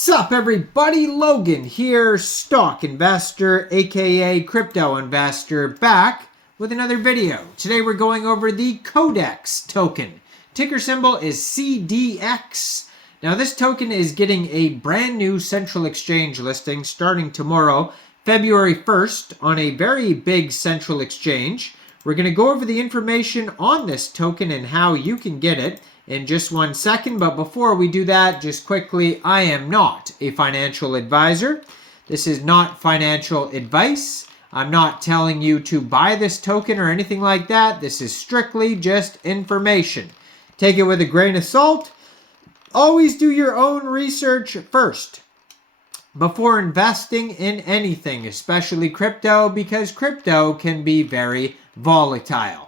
Sup everybody, Logan here, stock investor aka crypto investor, back with another video. Today we're going over the Codex token. Ticker symbol is CDX. Now this token is getting a brand new central exchange listing starting tomorrow, February 1st, on a very big central exchange. We're going to go over the information on this token and how you can get it in just 1 second. But before we do that, just quickly, I am not a financial advisor. This is not financial advice. I'm not telling you to buy this token or anything like that. This is strictly just information. Take it with a grain of salt. Always do your own research first before investing in anything, especially crypto, because crypto can be very volatile.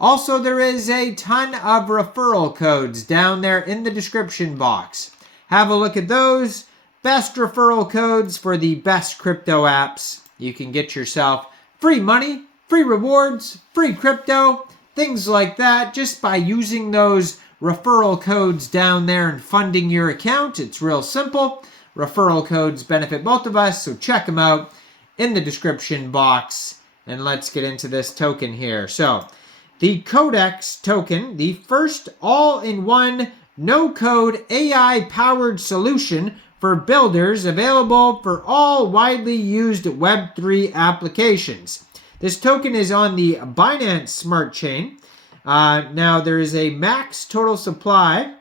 Also, there is a ton of referral codes down there in the description box. Have a look at those. Best referral codes for the best crypto apps. You can get yourself free money, free rewards, free crypto, things like that, just by using those referral codes down there and funding your account. It's real simple. Referral codes benefit both of us, so check them out in the description box. And let's get into this token here. So, the Codex token, the first all-in-one, no-code, AI-powered solution for builders, available for all widely used Web3 applications. This token is on the Binance Smart Chain. Now, there is a max total supply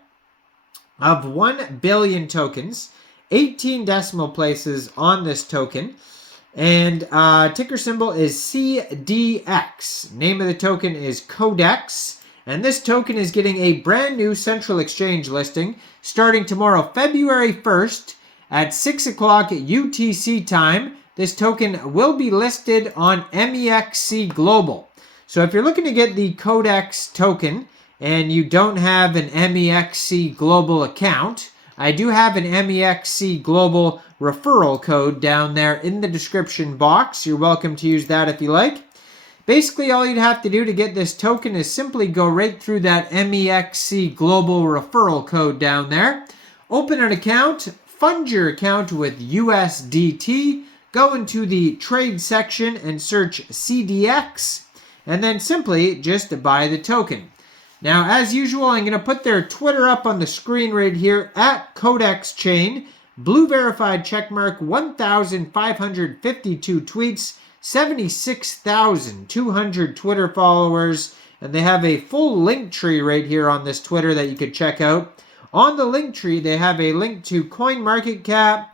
of 1 billion tokens, 18 decimal places on this token. And ticker symbol is CDX. Name of the token is Codex. And this token is getting a brand new central exchange listing starting tomorrow, February 1st at 6 o'clock UTC time. This token will be listed on Mexc Global. So if you're looking to get the Codex token and you don't have an Mexc Global account, I do have an Mexc Global referral code down there in the description box. You're welcome to use that if you like. Basically, all you'd have to do to get this token is simply go right through that Mexc Global referral code down there. Open an account, fund your account with USDT, go into the trade section and search CDX, and then simply just buy the token. Now, as usual, I'm going to put their Twitter up on the screen right here, at Codex Chain. Blue verified checkmark, 1,552 tweets, 76,200 Twitter followers, and they have a full link tree right here on this Twitter that you could check out. On the link tree, they have a link to CoinMarketCap,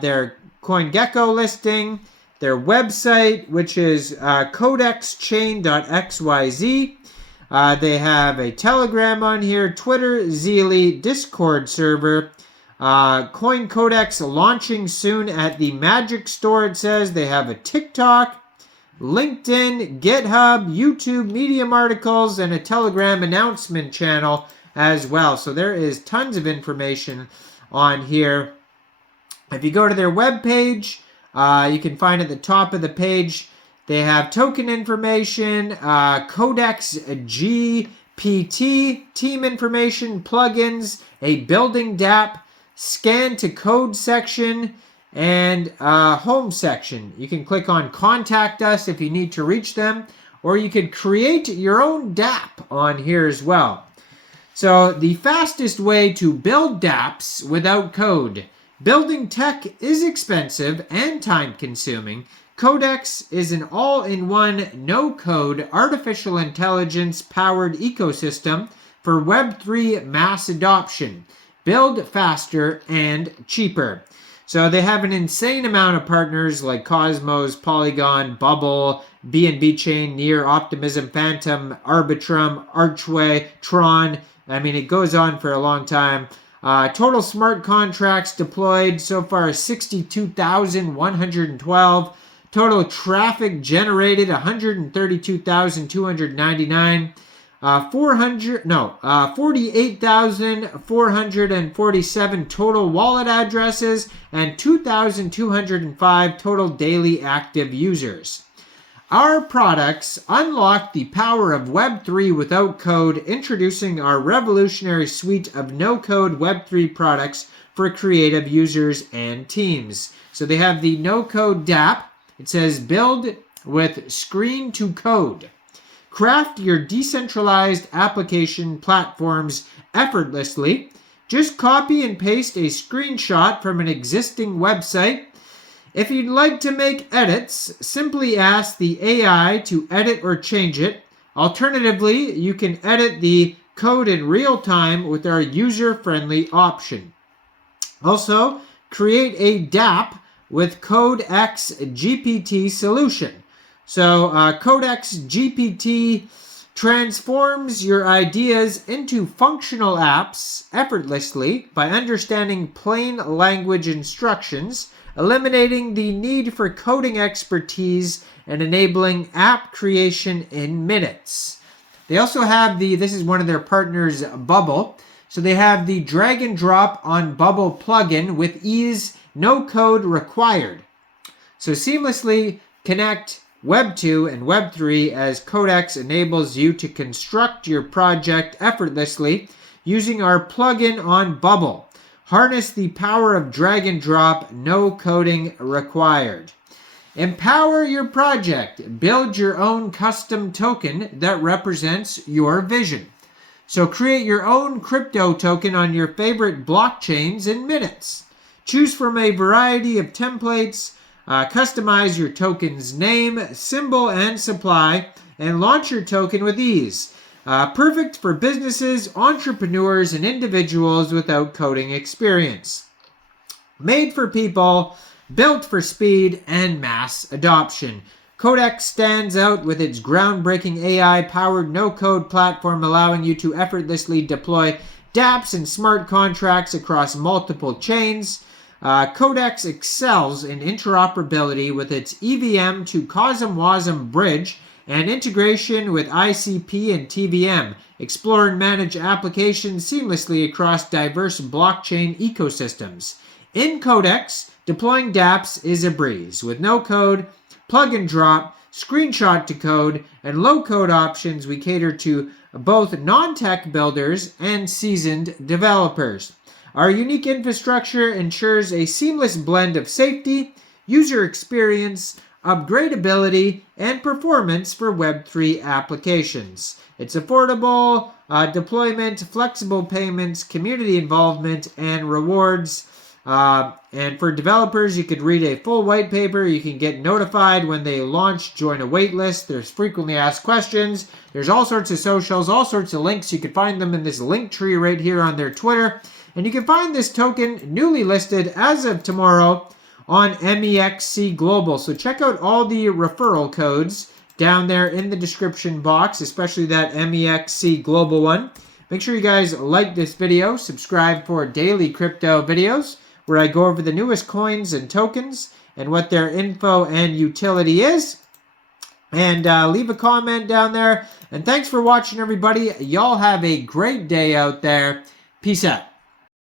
their CoinGecko listing, their website, which is codexchain.xyz. They have a Telegram on here, Twitter, Zeely, Discord server, Coin Codex launching soon at the Magic Store, it says. They have a TikTok, LinkedIn, GitHub, YouTube, Medium articles, and a Telegram announcement channel as well. So there is tons of information on here. If you go to their webpage, you can find at the top of the page, they have token information, Codex GPT, team information, plugins, a building dApp, scan to code section, and home section. You can click on contact us if you need to reach them, or you could create your own dApp on here as well. So the fastest way to build dApps without code. Building tech is expensive and time consuming. Codex is an all-in-one, no-code, artificial intelligence-powered ecosystem for Web3 mass adoption. Build faster and cheaper. So they have an insane amount of partners like Cosmos, Polygon, Bubble, BNB Chain, Near, Optimism, Phantom, Arbitrum, Archway, Tron. I mean, it goes on for a long time. Total smart contracts deployed so far 62,112. Total traffic generated 132,299. 48,447 total wallet addresses and 2,205 total daily active users. Our products unlock the power of Web3 without code, introducing our revolutionary suite of no-code Web3 products for creative users and teams. So they have the no-code dApp. It says build with screen to code. Craft your decentralized application platforms effortlessly. Just copy and paste a screenshot from an existing website. If you'd like to make edits, simply ask the AI to edit or change it. Alternatively, you can edit the code in real time with our user-friendly option. Also, create a dApp with Codex GPT solution. So Codex GPT transforms your ideas into functional apps effortlessly by understanding plain language instructions, eliminating the need for coding expertise, and enabling app creation in minutes. They also have this is one of their partners, Bubble. So they have the drag and drop on Bubble plugin with ease, no code required. So seamlessly connect Web 2 and Web 3 as Codex enables you to construct your project effortlessly using our plugin on Bubble. Harness the power of drag and drop, no coding required. Empower your project. Build your own custom token that represents your vision. So create your own crypto token on your favorite blockchains in minutes. Choose from a variety of templates. Customize your token's name, symbol, and supply, and launch your token with ease. Perfect for businesses, entrepreneurs, and individuals without coding experience. Made for people, built for speed and mass adoption. Codex stands out with its groundbreaking AI-powered no-code platform, allowing you to effortlessly deploy dApps and smart contracts across multiple chains. Codex excels in interoperability with its EVM to COSM-WASM bridge and integration with ICP and TVM. Explore and manage applications seamlessly across diverse blockchain ecosystems. In Codex, deploying dApps is a breeze. With no code, plug and drop, screenshot to code, and low-code options, we cater to both non-tech builders and seasoned developers. Our unique infrastructure ensures a seamless blend of safety, user experience, upgradability, and performance for Web3 applications. It's affordable deployment, flexible payments, community involvement, and rewards. And for developers, you could read a full white paper. You can get notified when they launch, join a waitlist. There's frequently asked questions. There's all sorts of socials, all sorts of links. You can find them in this link tree right here on their Twitter. And you can find this token newly listed as of tomorrow on Mexc Global. So check out all the referral codes down there in the description box, especially that Mexc Global one. Make sure you guys like this video, subscribe for daily crypto videos where I go over the newest coins and tokens and what their info and utility is. And leave a comment down there. And thanks for watching, everybody. Y'all have a great day out there. Peace out.